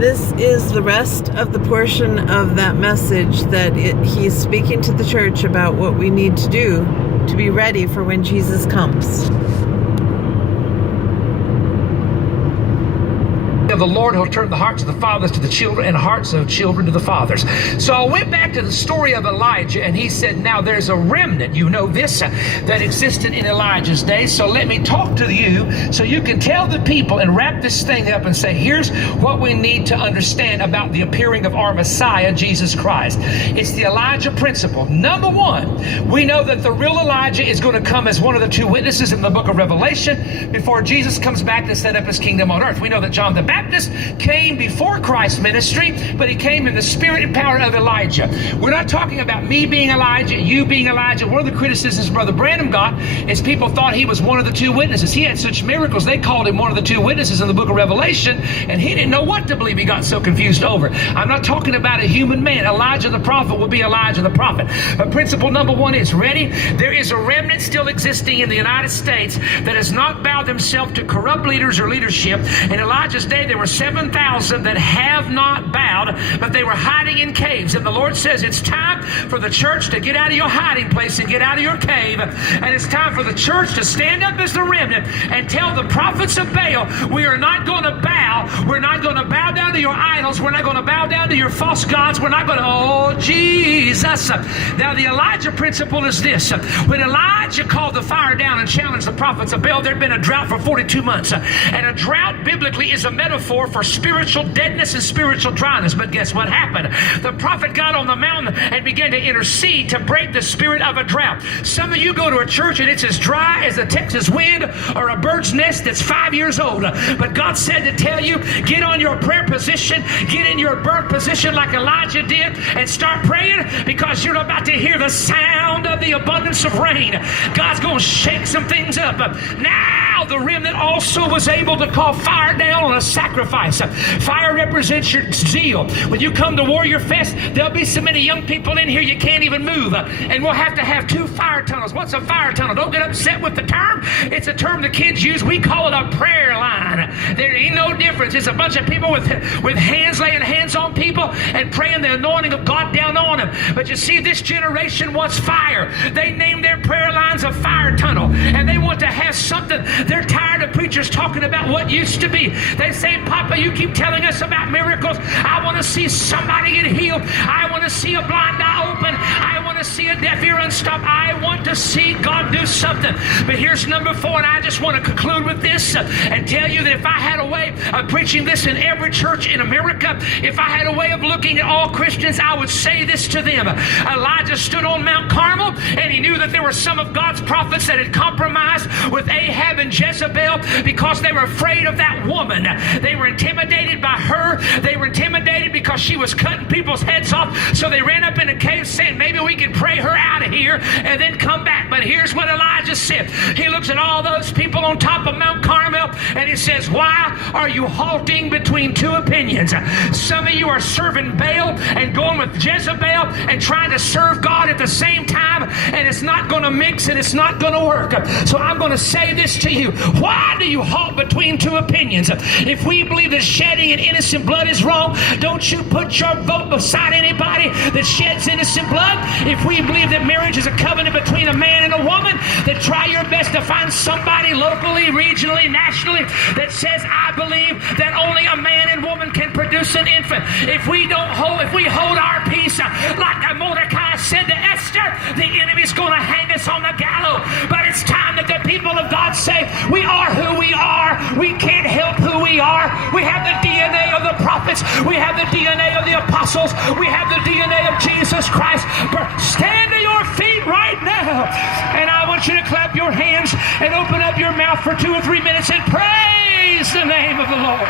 This is the rest of the portion of that message that he's speaking to the church about what we need to do to be ready for when Jesus comes. The Lord, he'll turn the hearts of the fathers to the children and the hearts of children to the fathers. So I went back to the story of Elijah, and he said, now there's a remnant, you know this, that existed in Elijah's day. So let me talk to you so you can tell the people and wrap this thing up and say, here's what we need to understand about the appearing of our Messiah, Jesus Christ. It's the Elijah principle. Number one, we know that the real Elijah is going to come as one of the two witnesses in the book of Revelation before Jesus comes back to set up his kingdom on earth. We know that John the Baptist came before Christ's ministry, but he came in the spirit and power of Elijah. We're not talking about me being Elijah, you being Elijah. One of the criticisms Brother Branham got is people thought he was one of the two witnesses. He had such miracles, they called him one of the two witnesses in the book of Revelation, and he didn't know what to believe. He got so confused over. I'm not talking about a human man. Elijah the prophet will be Elijah the prophet. But principle number one is, ready? There is a remnant still existing in the United States that has not bowed themselves to corrupt leaders or leadership. In Elijah's day, there were 7,000 that have not bowed, but they were hiding in caves. And the Lord says it's time for the church to get out of your hiding place and get out of your cave. And it's time for the church to stand up as the remnant and tell the prophets of Baal, we are not going to bow. We're not going to bow down to your idols. We're not going to bow down to your false gods. We're not going to, oh, Jesus. Now, the Elijah principle is this. When Elijah called the fire down and challenged the prophets of Baal, there had been a drought for 42 months. And a drought biblically is a metaphor for spiritual deadness and spiritual dryness. But guess what happened? The prophet got on the mountain and began to intercede to break the spirit of a drought. Some of you go to a church and it's as dry as a Texas wind or a bird's nest that's 5 years old. But God said to tell you, get on your prayer position, get in your birth position like Elijah did, and start praying, because you're about to hear the sound of the abundance of rain. God's going to shake some things up. Now the remnant also was able to call fire down on a sacrifice. Fire represents your zeal. When you come to Warrior Fest, there'll be so many young people in here you can't even move. And we'll have to have 2 fire tunnels. What's a fire tunnel? Don't get upset with the term. It's a term the kids use. We call it a prayer line. There ain't no difference. It's a bunch of people with hands laying hands on people and praying the anointing of God down on them. But you see, this generation wants fire. They name their prayer lines a fire tunnel. And they want to have something. They're tired of preachers talking about what used to be. They say, Papa, you keep telling us about miracles. I want to see somebody get healed. I want to see a blind eye open. I want to see a deaf ear unstopped. I want to see God do something. But here's number 4, and I just want to conclude with this and tell you that if I had a way of preaching this in every church in America, if I had a way of looking at all Christians, I would say this to them. Elijah stood on Mount Carmel, and he knew that there were some of God's prophets that had compromised with Ahab and Jezebel because they were afraid of that woman. They were intimidated by her. They were intimidated because she was cutting people's heads off. So they ran up in a cave saying, maybe we can pray her out of here and then come back. But here's what Elijah said. He looks at all those people on top of Mount Carmel and he says, why are you halting between 2 opinions? Some of you are serving Baal and going with Jezebel and trying to serve God at the same time, and it's not going to mix and it's not going to work. So I'm going to say this to you. Why do you halt between 2 opinions? If we believe that shedding an innocent blood is wrong, don't you put your vote beside anybody that sheds innocent blood. If we believe that marriage is a covenant between a man and a woman, then try your best to find somebody locally, regionally, nationally that says, I believe that only a man and woman can produce an infant. If we hold our peace, like Mordecai said to Esther, the enemy's going to hang us on the gallows. But it's time that the people of God say, we are who we are. We can't help who we are. We have the DNA of the prophets. We have the DNA of the apostles. We have the DNA of Jesus Christ. Stand to your feet right now. And I want you to clap your hands and open up your mouth for 2 or 3 minutes and praise the name of the Lord.